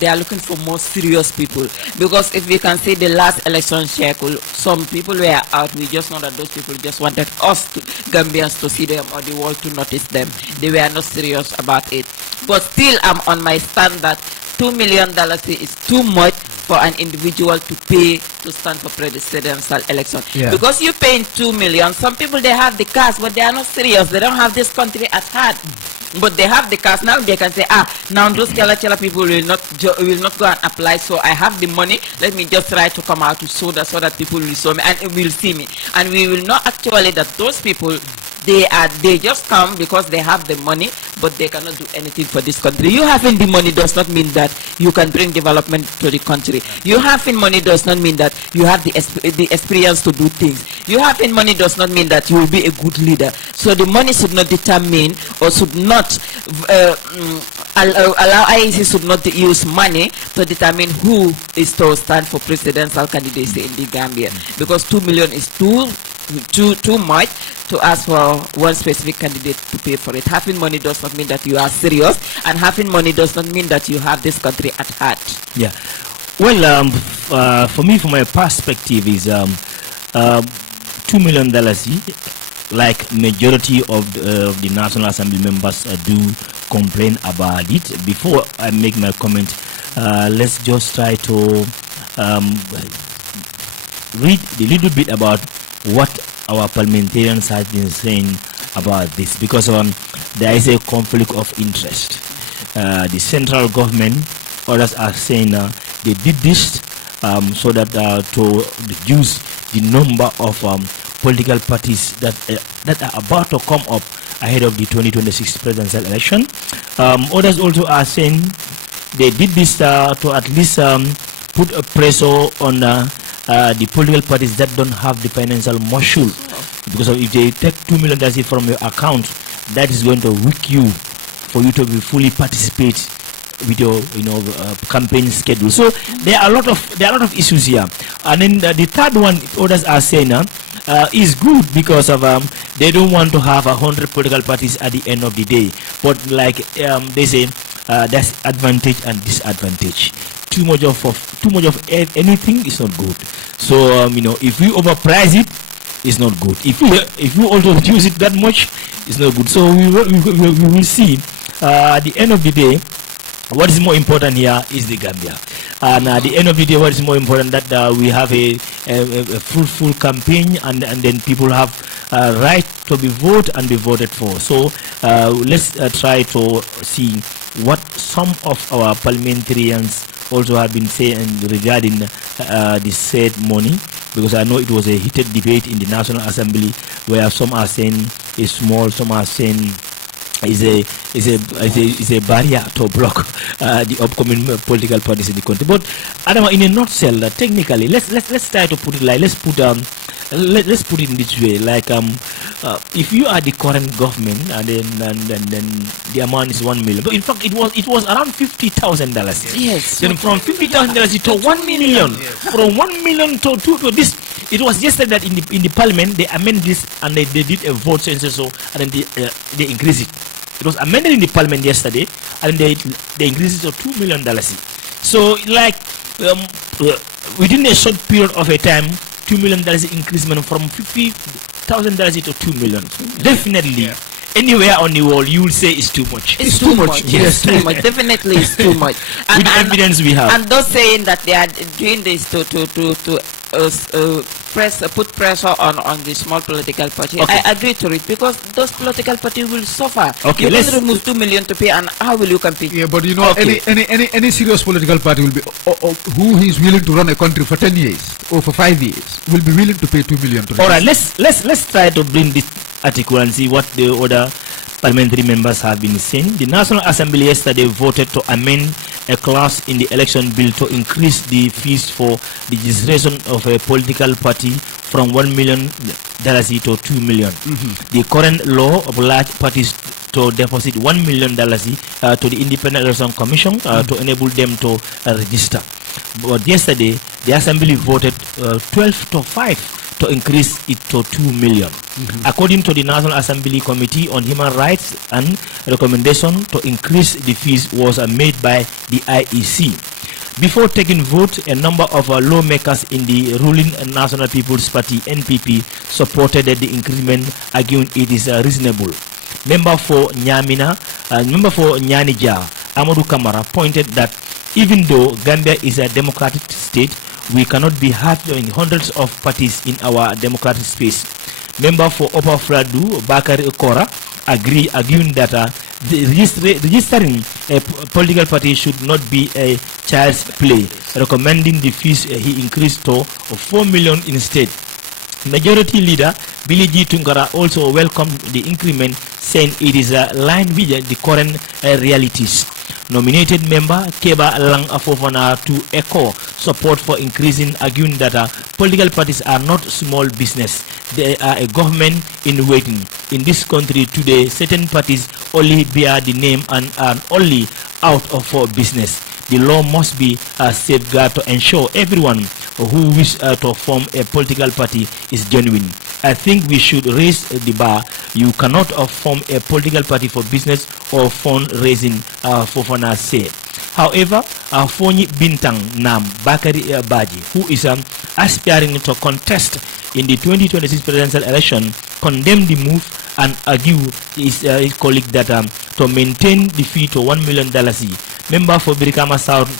they are looking for more serious people. Because if we can see the last election cycle, some people were out. We just know that those people just wanted us, Gambians, to see them or the world to notice them. They were not serious about it. But still, I'm on my stand that $2 million is too much for an individual to pay to stand for presidential election. Yeah. Because you're paying $2 million. Some people, they have the cash, but they are not serious. They don't have this country at heart. But they have the cash. Now they can say, now those Chala people will not go and apply. So I have the money. Let me just try to come out to so that people will see me and will see me. And we will know actually that those people, they just come because they have the money, but they cannot do anything for this country. You having the money does not mean that you can bring development to the country. You having money does not mean that you have the experience to do things. You having money does not mean that you will be a good leader. So the money should not determine or should not allow IEC should not use money to determine who is to stand for presidential candidacy in the Gambia, because $2 million is too much to ask for one specific candidate to pay for it. Having money does not mean that you are serious, and having money does not mean that you have this country at heart. Yeah. Well, for me, from my perspective, is $2 million, like majority of the National Assembly members do complain about it. Before I make my comment, let's just try to read a little bit about what our parliamentarians have been saying about this, because there is a conflict of interest. The central government, others are saying they did this so that to reduce the number of political parties that are about to come up ahead of the 2026 presidential election. Others also are saying they did this to at least put a pressure on the political parties that don't have the financial muscle, because if they take $2 million from your account, that is going to weak you for you to be fully participate with your campaign schedule. So there are a lot of issues here. And then the third one, others are saying is good, because of they don't want to have 100 political parties at the end of the day. But like they say, there's advantage and disadvantage. Too much of anything is not good. So if we overprice it, it's not good. If you also use it that much, it's not good. So we will see at the end of the day, what is more important here is the Gambia. And at the end of the day, what is more important that we have a fruitful campaign, and then people have right to be voted and be voted for. So let's try to see what some of our parliamentarians also have been saying regarding the said money, because I know it was a heated debate in the National Assembly where some are saying it's small, some are saying is a barrier to block the upcoming political parties in the country. But Adama, in a nutshell, technically, let's try to put it like let's put it in this way. Like if you are the current government, and then the amount is $1 million. But in fact, it was around $50,000. Yes. Then from $50,000 to $1 million, from $1 million to this. It was yesterday that in the parliament they amended this, and they did a vote and then they increased it. It was amended in the parliament yesterday, and they increased it to $2 million. So like within a short period of a time, $2 million increasement from $50,000 to $2 million. Definitely. Yeah. Anywhere on the world, you will say it's too much. It's too much. Yes, too much. Definitely, it's too much. And with evidence we have. And those saying that they are doing this to put pressure on the small political party. Okay. I agree to it, because those political parties will suffer. Okay, you can remove $2 million to pay, and how will you compete? Yeah, but any serious political party will be who is willing to run a country for 10 years or for 5 years will be willing to pay $2 million to. All right, let's try to bring this article and see what the other parliamentary members have been saying. The National Assembly yesterday voted to amend a clause in the election bill to increase the fees for the registration of a political party from $1 million to $2 million. The current law of large parties to deposit $1 million to the Independent Election Commission to enable them to register. But yesterday, the Assembly voted 12 to 5 to increase it to 2 million. According to the National Assembly Committee on Human Rights, and recommendation to increase the fees was made by the IEC. Before taking vote, a number of lawmakers in the ruling National People's Party (NPP) supported the increment, arguing it is reasonable. Member for Nyanija, Amadou Kamara, pointed that even though Gambia is a democratic state, we cannot be having hundreds of parties in our democratic space. Member for Upper Fradu, Bakari Okora, arguing that registering a political party should not be a child's play, recommending the fees he increased to 4 million instead. Majority Leader Billy G. Tungara also welcomed the increment, saying it is aligned with the current realities. Nominated member Keba Lang Afofana to echo support for increasing, arguing that political parties are not small business. They are a government in waiting. In this country today, certain parties only bear the name and are only out for business. The law must be a safeguard to ensure everyone who wishes to form a political party is genuine. I think we should raise the bar. You cannot form a political party for business or fundraising, Fofana said. However, Foni Bintang Nam Bakari Baji, who is aspiring to contest in the 2026 presidential election, condemned the move and argued his colleague that to maintain the fee to $1 million. Member for Birikama South,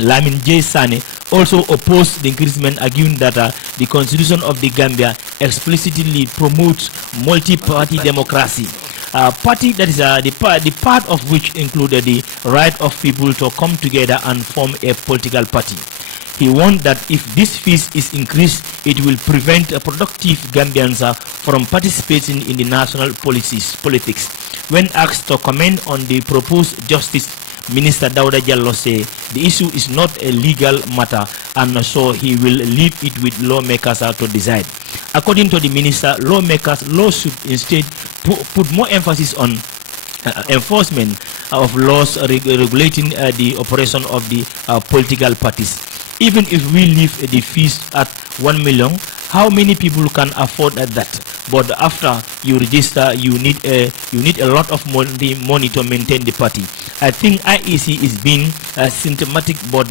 Lamin J. Sane, also opposed the increasement, arguing that the Constitution of the Gambia explicitly promotes multi-party democracy. Party that is the part of which included the right of people to come together and form a political party. He warned that if this fees is increased, it will prevent productive Gambians from participating in the national politics. When asked to comment on the proposed justice, Minister Dauda Jallo said the issue is not a legal matter, and so he will leave it with lawmakers to decide. According to the minister, lawmakers' should instead put more emphasis on enforcement of laws regulating the operation of the political parties. Even if we leave the fees at 1 million, how many people can afford that? But after you register, you need a lot of money to maintain the party. I think IEC is being symptomatic, but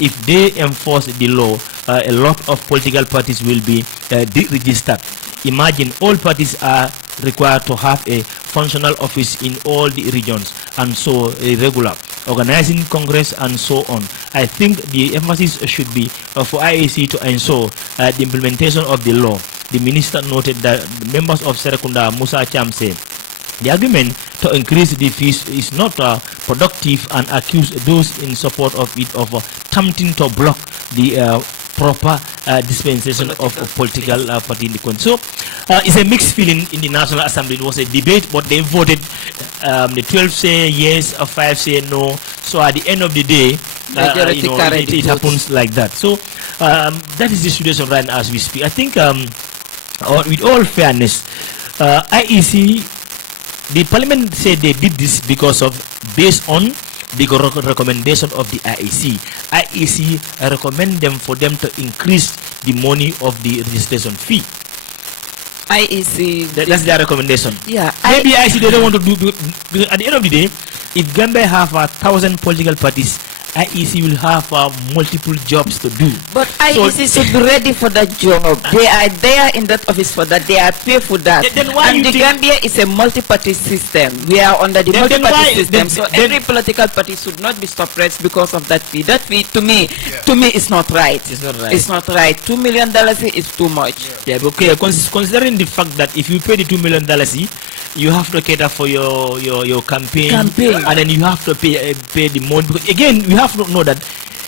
if they enforce the law, a lot of political parties will be deregistered. Imagine all parties are required to have a functional office in all the regions, and so regular organizing Congress and so on. I think the emphasis should be for IEC to ensure the implementation of the law. The minister noted that the members of Serekunda Musa Cham said the argument to increase the fees is not productive, and accused those in support of it of attempting to block the proper dispensation of a political party in the country. So it's a mixed feeling in the National Assembly. It was a debate, but they voted. The 12 say yes, 5 say no. So at the end of the day, it happens like that. So that is the situation right now as we speak. I think with all fairness, IEC, the parliament said they did this because of based on the recommendation of the IEC. IEC recommend them for them to increase the money of the registration fee. IEC, that's their recommendation. Yeah, maybe IEC they don't want to do, because at the end of the day, if Gambia have 1,000 political parties, IEC will have multiple jobs to do. But IEC should be ready for that job. They are there in that office for that. They are paid for that. Then why and the Gambia is a multi-party system. We are under the multi-party system. So every political party should not be suppressed because of that fee. That fee, to me, is not right. It's not right. It's not right. $2 million is too much. Yeah, okay. Considering the fact that if you pay the $2 million, you have to cater for your campaign, and then you have to pay the money. Because again, we have to know that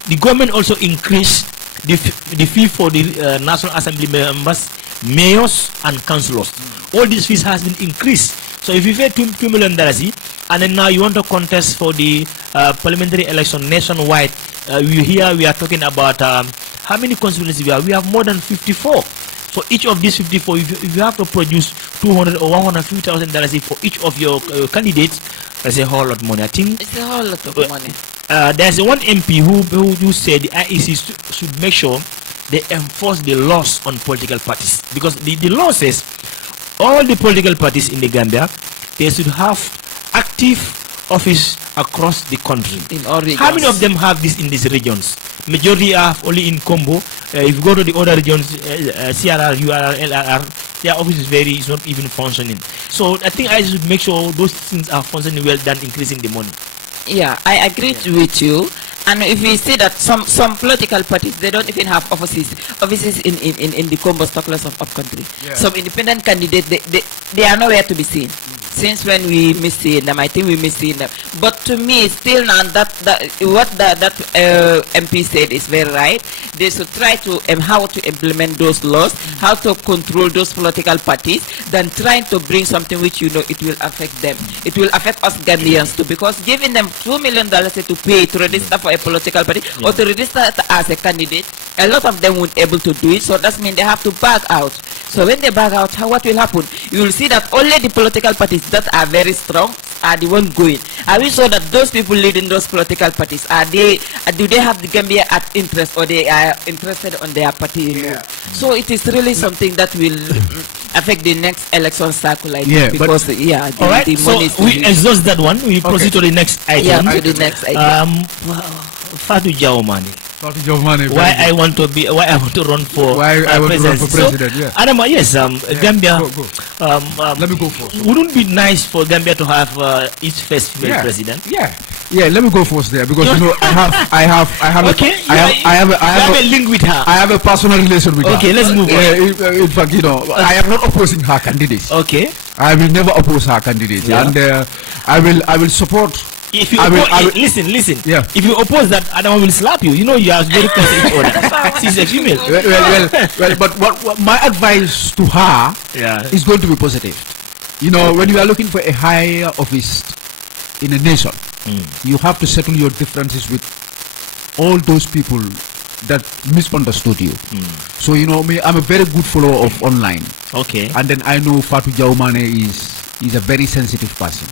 the government also increased the fee for the National Assembly members, mayors, and councillors. All these fees has been increased. So if you pay $2 million, and then now you want to contest for the parliamentary election nationwide, we are talking about how many constituencies we have? We have more than 54. So each of these 54, if you have to produce $200,000 or $150,000 for each of your candidates, that's a whole lot of money. I think it's a whole lot of money. There's one MP who said the IEC should make sure they enforce the laws on political parties, because the law says all the political parties in the Gambia, they should have active office across the country. In all regions. How many of them have this in these regions? Majority have only in Combo. If you go to the other regions, CRR, URR, LRR, their office is not even functioning. So I think I should make sure those things are functioning well than increasing the money. Yeah, I agree with you. And if we see that some political parties, they don't even have offices in the combo stockless of country. Yeah. Some independent candidates, they are nowhere to be seen. Since when we miss seeing them, I think we miss seeing them. But to me, still now what that MP said is very right. They should try to how to implement those laws, how to control those political parties, than trying to bring something which it will affect them. It will affect us Gambians too, because giving them $2 million to pay to register for a political party or to register as a candidate, a lot of them won't able to do it. So that means they have to back out. So when they back out, what will happen? You will see that only the political parties that are very strong are the one going. Are we sure that those people leading those political parties do they have the Gambia at interest, or they are interested on their party? Yeah. So it is really something that will affect the next election cycle, I think, because all right, the so money is we exhaust that one. We proceed to the next item. Yeah, to the next item. Fatu Jaumani. Why I want to run for president? So, Adama, yes, Gambia. Go. Let me go first. Wouldn't it be nice for Gambia to have its first female president? Yeah. Let me go first there, because I have a link with her. I have a personal relation with her. Okay, let's move on. In fact, I am not opposing her candidates. Okay. I will never oppose her candidates, and I will support. If you listen. Yeah. If you oppose that, Adama will slap you. You are very close to each other. She's a female. Well, but what my advice to her is going to be positive. When you are looking for a higher office in a nation, you have to settle your differences with all those people that misunderstood you. So me, I'm a very good follower of online. Okay. And then I know Fatu Jaumane is a very sensitive person.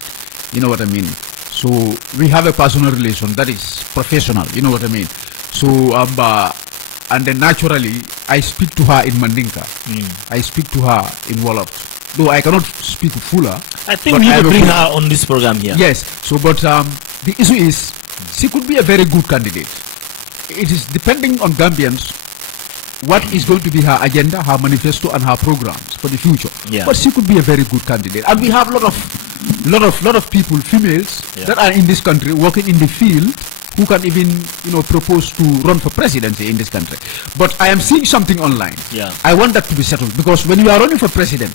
You know what I mean? So we have a personal relation that is professional. You know what I mean? So and then naturally I speak to her in Mandinka. I speak to her in Wolof. Though I cannot speak Fula. I think we need to bring her on this program here. Yes. So, but the issue is, she could be a very good candidate. It is depending on Gambians what is going to be her agenda, her manifesto, and her programs for the future. Yeah. But she could be a very good candidate, and we have a lot of people, females, that are in this country working in the field, who can even propose to run for presidency in this country. But I am seeing something online. I want that to be settled, because when you are running for president,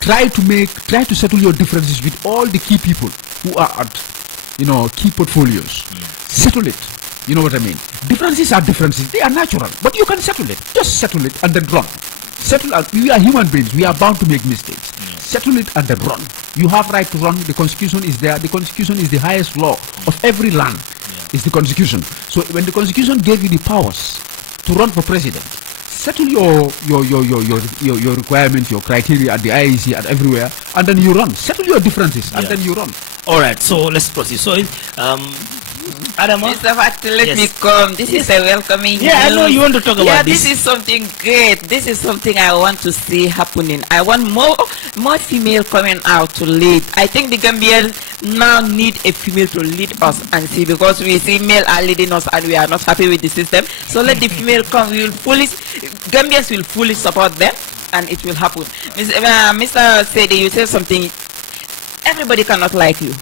try to settle your differences with all the key people who are at key portfolios. Settle it. You know what I mean? Differences are differences. They are natural. But you can settle it. Just settle it and then run. We are human beings. We are bound to make mistakes. Settle it and then run. You have right to run. The constitution is there. The constitution is the highest law of every land. It's the constitution. So when the constitution gave you the powers to run for president, settle your requirements, your criteria at the IEC and everywhere, and then you run. Settle your differences and then you run. All right. So let's proceed. So Adama, Mr. Fatu, let me come. This is a welcoming news. I know you want to talk about this. This is something great. This is something I want to see happening. I want more female coming out to lead. I think the Gambians now need a female to lead us and see, because we see male are leading us and we are not happy with the system. So let the female come. Gambians will fully support them, and it will happen. Mr. Sede, you said something. Everybody cannot like you.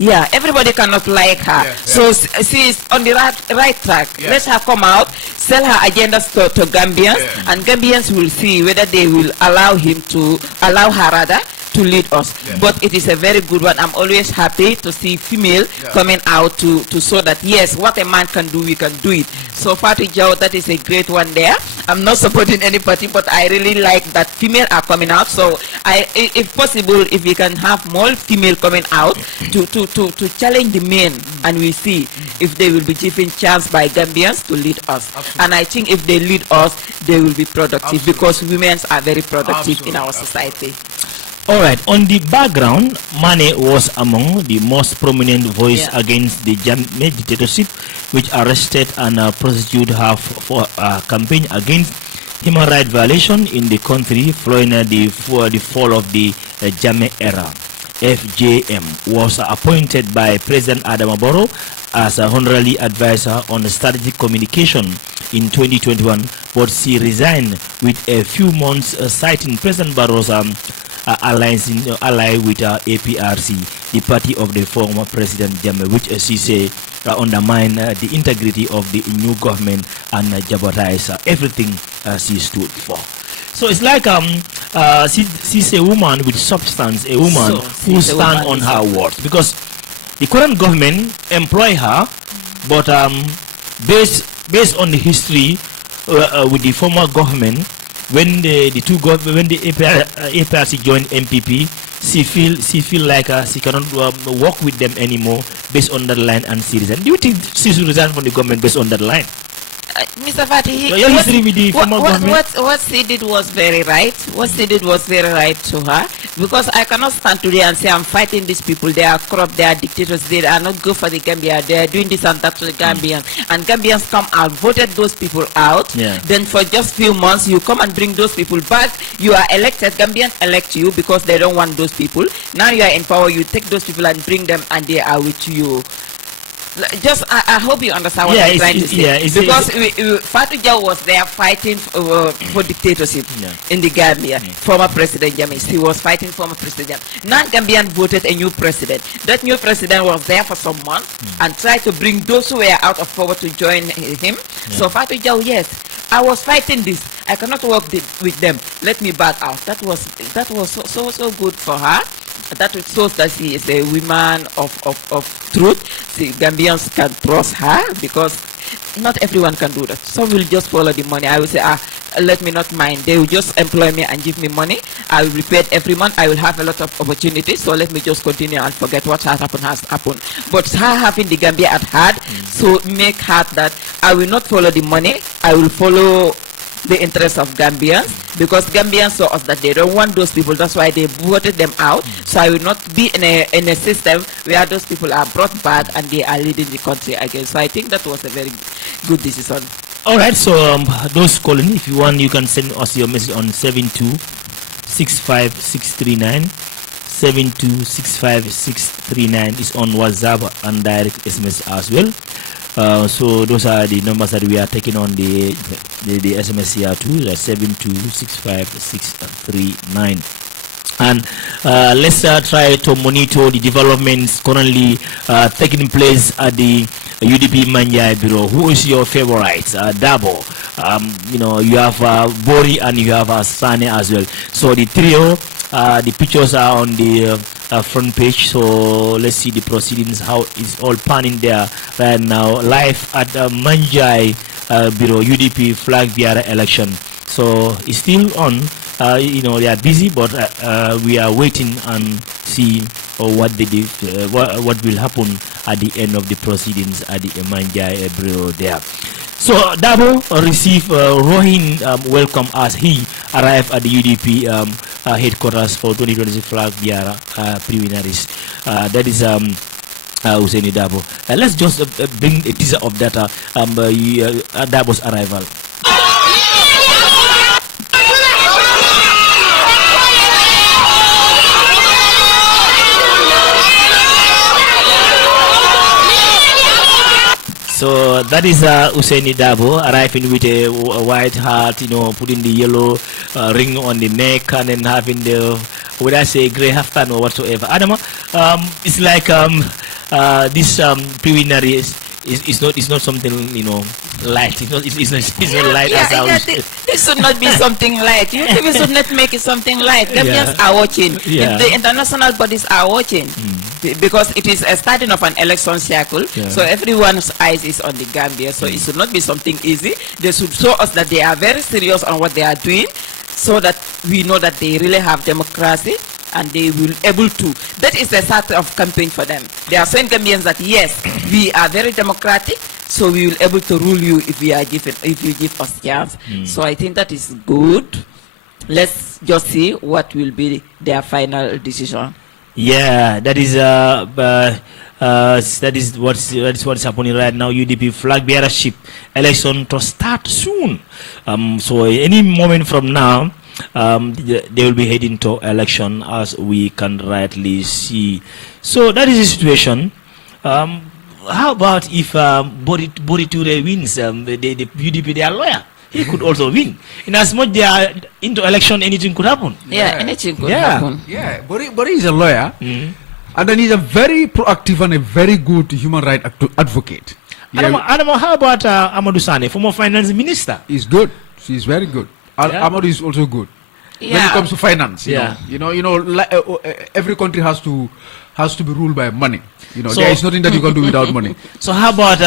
Yeah, everybody cannot like her. So she is on the right track. Let her come out, sell her agendas to Gambians, and Gambians will see whether they will allow her rather to lead us. But it is a very good one. I'm always happy to see female coming out to show that yes, what a man can do, we can do it. So Fatu Jau, that is a great one there. I'm not supporting any party, but I really like that female are coming out. So if possible, if we can have more female coming out to challenge the men, and we see if they will be given chance by Gambians to lead us. And I think if they lead us, they will be productive, because women are very productive in our society. All right. On the background, Mane was among the most prominent voice against the Jammeh dictatorship, which arrested and prosecuted her for a campaign against human rights violation in the country following the fall of the Jammeh era. FJM was appointed by President Adama Barrow as a honorary advisor on strategic communication in 2021, but she resigned with a few months citing President Barrow's alliance ally with APRC, the party of the former President Jammeh, which she say undermine the integrity of the new government and jeopardize everything she stood for. So it's like she's a woman with substance, a woman who stands on her words, because the current government employ her, but based on the history with the former government, when the APRC joined MPP, she feel like she cannot work with them anymore based on that line, and she resigned. Do you think she should resign from the government based on that line? Mr. Fati, what she did was very right. What she did was very right to her, because I cannot stand today and say I'm fighting these people. They are corrupt, they are dictators, they are not good for the Gambia, they are doing this and that to the Gambians. And Gambians come out, voted those people out. Then for just few months, you come and bring those people back. You are elected, Gambians elect you because they don't want those people. Now you are in power, you take those people and bring them and they are with you. Just, I hope you understand what I'm trying to say. Because Fatou Jaw was there fighting for dictatorship in the Gambia. Former President Jammeh, he was fighting former President. Non-Gambian voted a new president. That new president was there for some months and tried to bring those who were out of power to join him. So Fatou Jaw, yes, I was fighting this. I cannot work with them. Let me back out. That was so good for her. That shows that she is a woman of truth. The Gambians can trust her, because not everyone can do that. Some will just follow the money. I will say, let me not mind. They will just employ me and give me money. I will be paid every month. I will have a lot of opportunities. So let me just continue and forget what has happened. But her having the Gambia at heart, so make her that I will not follow the money. I will follow the interests of Gambians, because Gambians saw us that they don't want those people. That's why they voted them out. So I will not be in a system where those people are brought back and they are leading the country again. So I think that was a very good decision. All right. So those calling, if you want, you can send us your message on 7265639. 7265639 is on WhatsApp and direct SMS as well. So those are the numbers that we are taking on the SMS here too. 7265639. And let's try to monitor the developments currently taking place at the UDP Manja Bureau. Who is your favorite? Dabo. You have Bori and you have Sane as well. So the trio, the pictures are on the front page. So let's see the proceedings, how it's all panning there right now, live at Manjai Bureau UDP flag bearer election. So it's still on. They are busy, but we are waiting and see what will happen at the end of the proceedings at the Manjai Bureau there. So Dabo received Rohin welcome as he arrived at the UDP headquarters for 2026 flag bearer preliminaries. That is Husseini Dabo. Let's just bring a teaser of that Dabo's arrival. So that is Husseini Dabo arriving with a white hat, putting the yellow ring on the neck, and then having the, would I say, grey haftan or whatsoever. Adama, it's like this preliminary is not something light. It's not light as ours. It should not be something light. You should not make it something light. Gambians are watching. The international bodies are watching. Because it is a starting of an election cycle, so everyone's eyes is on the Gambia. So it should not be something easy. They should show us that they are very serious on what they are doing, so that we know that they really have democracy and they will able to. That is the start of campaign for them. They are saying Gambians that yes, we are very democratic, so we will able to rule you if you give us chance. So I think that is good. Let's just see what will be their final decision. Yeah, that is That is what's happening right now. UDP flag bearership election to start soon. So any moment from now, they will be heading to election, as we can rightly see. So that is the situation. How about if Bori Ture wins, the UDP, their lawyer? He could also win. In as much they are into election, anything could happen. Yeah, anything could happen. Yeah, Bori is a lawyer, and then he's a very proactive and a very good human rights advocate. Adama, how about Amadou Sane, former finance minister? He's good. She's very good. Amadou is also good. When it comes to finance, you know, every country has to be ruled by money. You know, so, there is nothing that you can do without money. So how about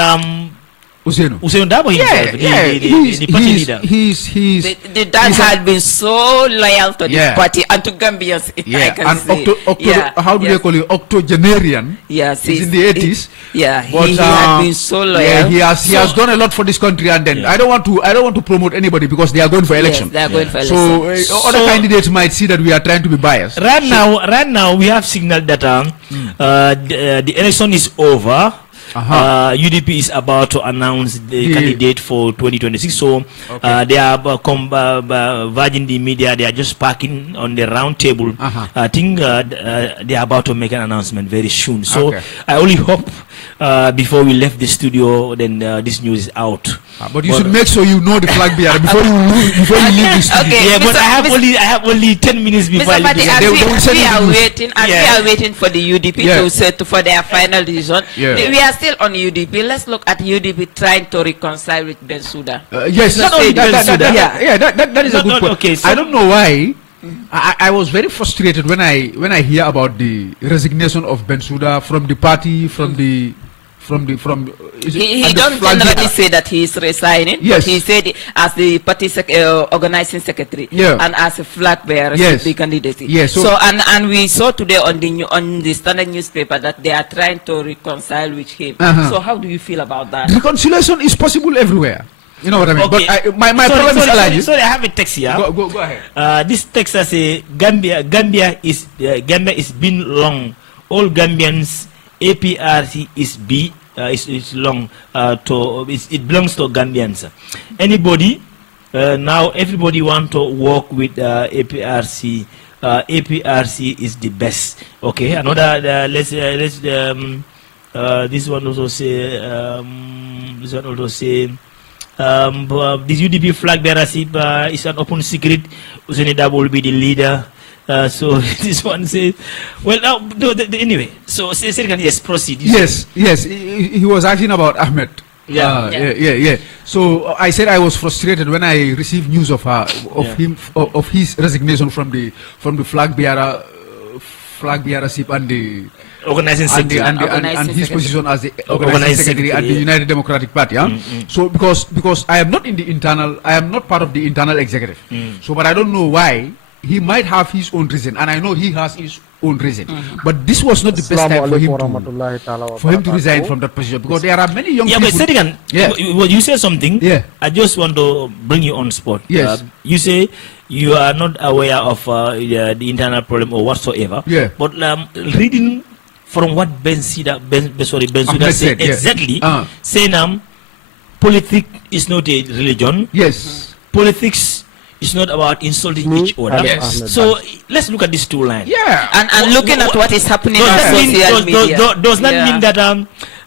Usainu Dabo himself, the party leader? The dad had been so loyal to the party and to Gambians, I can say. How do they call it? Octogenarian. Yes, he's in the 80s. But he had been so loyal. He has done a lot for this country, and then I don't want to promote anybody because they are going for election. They are going for election. So other candidates might see that we are trying to be biased. Right now we have signaled that the election is over. UDP is about to announce the candidate for 2026. So they are converging the media. They are just parking on the round table. I think they are about to make an announcement very soon. So I only hope before we left the studio, then this news is out. But you should make sure you know the flag bearer before you leave the studio. Okay, but I have only 10 minutes before I leave the studio. We are waiting for the UDP to set for their final decision. We are still on UDP. Let's look at UDP trying to reconcile with Bensouda. Yes, that is a good point. Okay, so I don't know why. I was very frustrated when I hear about the resignation of Bensouda from the party, he don't generally say that he is resigning, but he said as the party organizing secretary and as a flag bearer the candidate. So and we saw today on the Standard newspaper that they are trying to reconcile with him. So how do you feel about that? Reconciliation is possible everywhere. You know what I mean? But my problem is ALHAGIE. Sorry, I have a text here. Go ahead. This text says Gambia is been long. All Gambians APRC is long it belongs to Gambians. Anybody now everybody want to work with APRC. APRC is the best. Okay, another let's this one also say this UDP flag bearership is an open secret. Usainu Dabo will be the leader. So this one says, well, anyway. So yes, proceed. Yes. He was asking about Ahmed. Yeah. So I said I was frustrated when I received news of his resignation from the flag bearership and the organizing secretary and his position as the organizing secretary at the United Democratic Party. So because I am not in the internal, I am not part of the internal executive. So but I don't know why. He might have his own reason, and I know he has his own reason. But this was not the best time for him to resign from that position, because there are many young people. But Sedigan, you say something. I just want to bring you on spot. Yes. You say you are not aware of the internal problem or whatsoever. But reading from what Bensouda said exactly, saying politics is not a religion. Yes. Politics is not about insulting each other. So let's look at these two lines. And looking at what is happening on social media. Does that mean that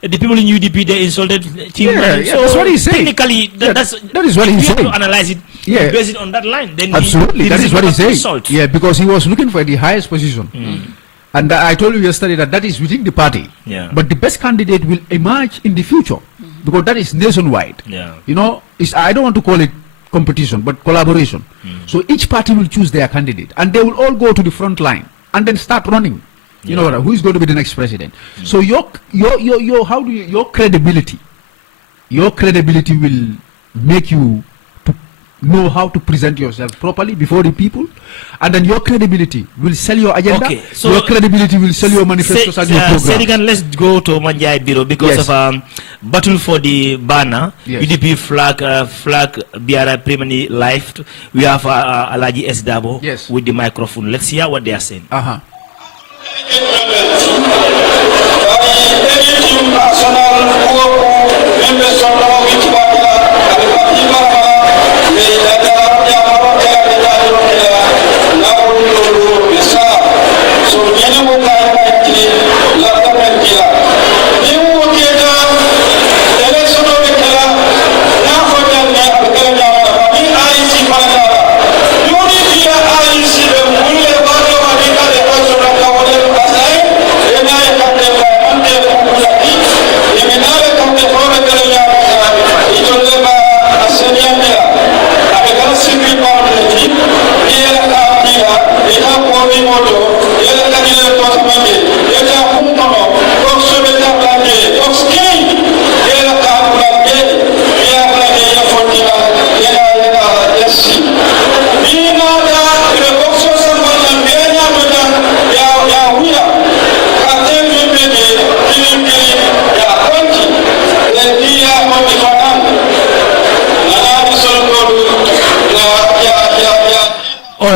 the people in UDP they insulted him? So that's what he's saying. Technically, that is what he's saying. You have to analyze it, base it on that line. Then absolutely, that is what he's saying. Yeah, because he was looking for the highest position. And I told you yesterday that is within the party. But the best candidate will emerge in the future, because that is nationwide. You know, I don't want to call it competition, but collaboration. So each party will choose their candidate, and they will all go to the front line and then start running. You know who is going to be the next president. So your credibility will make you to know how to present yourself properly before the people, and then your credibility will sell your agenda. So your credibility will sell your manifestos and your program. Let's go to Manjai Biro because of battle for the banner. UDP flag BRI Primary Life. We have ALHAGIE S. Dabo with the microphone. Let's hear what they are saying.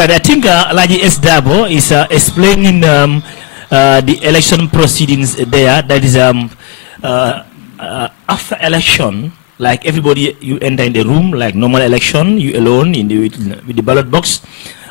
I think ALHAGIE S. Dabo is explaining the election proceedings there. That is after election, like everybody, you enter in the room like normal election, you alone in the, with the ballot box,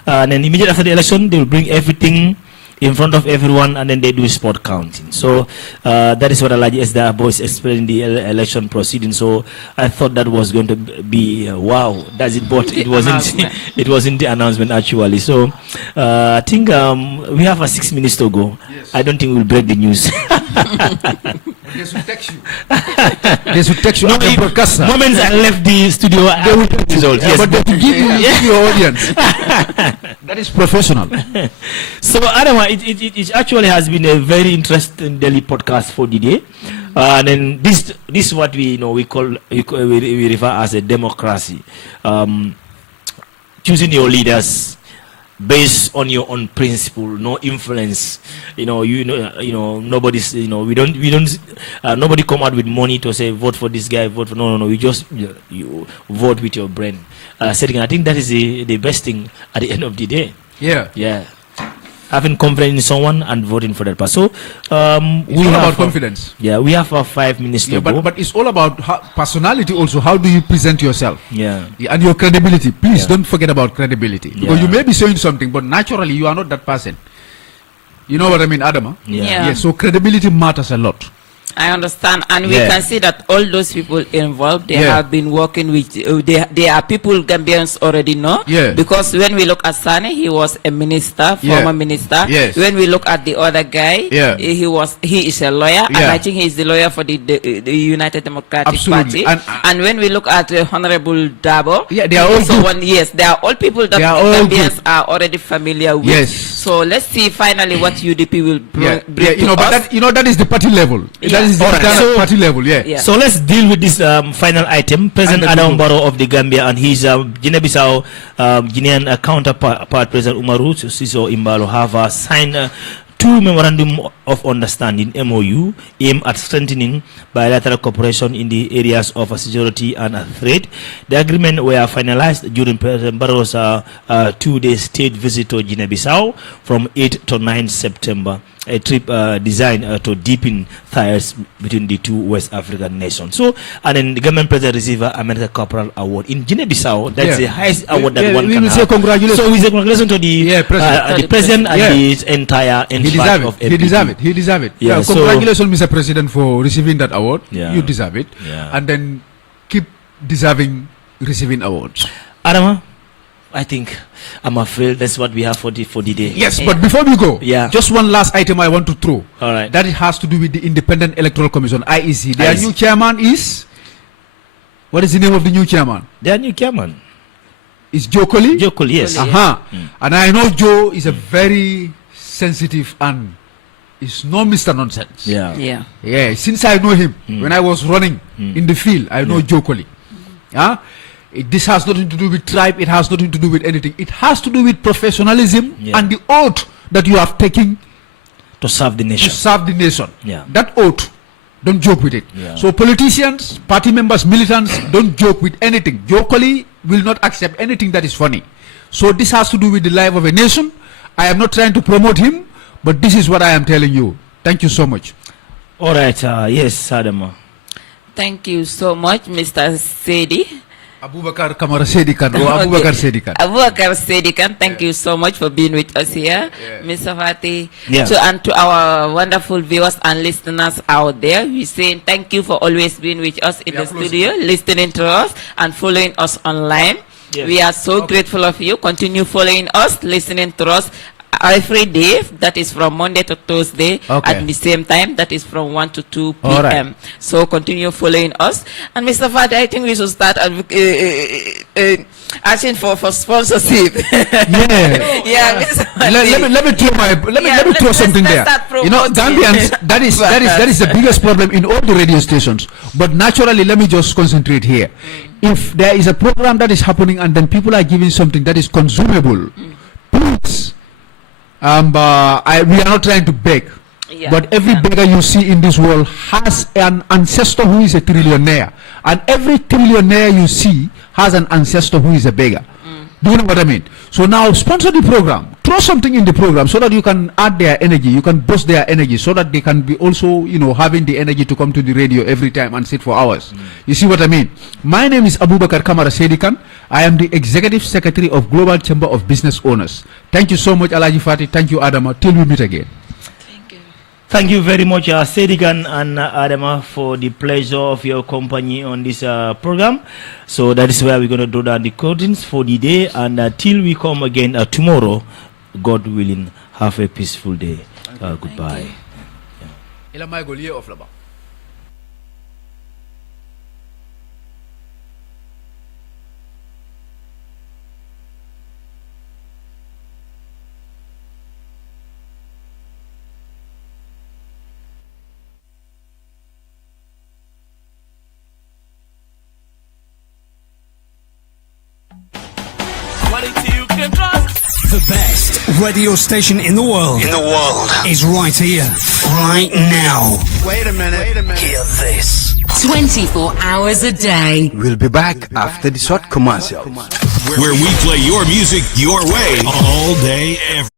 and then immediately after the election, they will bring everything in front of everyone, and then they do spot counting. So that is what ALHAGIE S. Dabo is explaining the election proceedings. So I thought that was going to be wow, that's it, but it wasn't. It wasn't the announcement actually. So I think we have 6 minutes to go. Yes. I don't think we'll break the news. They should text you. They should text you. No, moments I left the studio, they will text results. Yes, but they will give you your audience. That is professional. So Adama, it actually has been a very interesting daily podcast for the day. And then this is what we we refer as a democracy. Choosing your leaders based on your own principle, no influence. Nobody's. Nobody come out with money to say vote for this guy, vote for no. You just you vote with your brain. Setting. I think that is the best thing at the end of the day. Yeah. Having confidence in someone and voting for that person. So we have about confidence. Yeah, we have 5 minutes to go. But it's all about personality also. How do you present yourself? Yeah. And your credibility. Please don't forget about credibility. Because you may be saying something, but naturally you are not that person. You know what I mean, Adama? Yeah. So credibility matters a lot. I understand, and we can see that all those people involved, they have been working with, they are people Gambians already know, because when we look at Sane, he was a minister, former minister. When we look at the other guy, he is a lawyer, and I think he is the lawyer for the United Democratic Party. And when we look at Honorable Dabo, they are all they are all people that Gambians are already familiar with. So let's see finally what UDP will bring to us. But that is the party level. That is the party level, So let's deal with this final item. President Adama Barrow of the Gambia and his Guinea-Bissau Guinean counterpart, President Umaru Sissoco Embalo, have signed 2 memorandum of understanding MOU aimed at strengthening bilateral cooperation in the areas of security and trade. The agreement were finalized during President Barrow's 2-day state visit to Guinea-Bissau from 8 to 9 September. A trip designed to deepen ties between the two West African nations. So, and then the government president received an American Corporal Award in Guinea-Bissau. That's the highest award that one can have. Say congratulations. So we say congratulations to the president and the entire entourage of FPP. He deserves it. Congratulations, Mr. President, for receiving that award. You deserve it. And then keep deserving receiving awards. Adama, I think I'm afraid that's what we have for the day. Yes, but before we go, just one last item I want to throw. All right. That it has to do with the Independent Electoral Commission, IEC. Their new chairman is... What is the name of the new chairman? Their new chairman is Joe Colley? Joe Colley, yes. And I know Joe is a very sensitive and is no Mr. Nonsense. Since I know him, when I was running in the field, I know Joe Colley. This has nothing to do with tribe. It has nothing to do with anything. It has to do with professionalism and the oath that you have taken to serve the nation. That oath, don't joke with it. So politicians, party members, militants, don't joke with anything. Joe Colley will not accept anything that is funny. So this has to do with the life of a nation. I am not trying to promote him, but this is what I am telling you. Thank you so much. All right. Yes, Adama. Thank you so much, Mr. Sedi. Abubakar Kamara Sedikan or Abubakar Sedikan. Abubakar Sedikan, thank you so much for being with us here, Mr. Fati. Yeah. And to our wonderful viewers and listeners out there, we saying thank you for always being with us in the studio, listening to us and following us online. Yes. We are so grateful of you. Continue following us, listening to us every day. That is from Monday to Thursday at the same time. That is from 1 to 2 p.m. Right. So continue following us. And Mr. Fadi, I think we should start asking for sponsorship. Yeah. Mr. Fadi. Let me throw something there. You know, Gambians, that is the biggest problem in all the radio stations. But naturally, let me just concentrate here. If there is a program that is happening and then people are giving something that is consumable, please. We are not trying to beg, but every beggar you see in this world has an ancestor who is a trillionaire, and every trillionaire you see has an ancestor who is a beggar. Do you know what I mean? So now sponsor the program, throw something in the program so that you can add their energy, you can boost their energy so that they can be also, you know, having the energy to come to the radio every time and sit for hours. You see what I mean? My name is Abubakar Kamara Sedikan. I am the Executive Secretary of Global Chamber of Business Owners. Thank you so much, ALHAGIE Fati. Thank you, Adama. Till we meet again. Thank you very much, Sedikan and Adama, for the pleasure of your company on this program. So that is where we're going to do down the curtains for the day. And till we come again tomorrow, God willing, have a peaceful day. Goodbye. The best radio station in the world. Is right here, right now. Wait a minute. Hear this. 24 hours a day. We'll be back after the short commercial. Where we play your music your way all day, every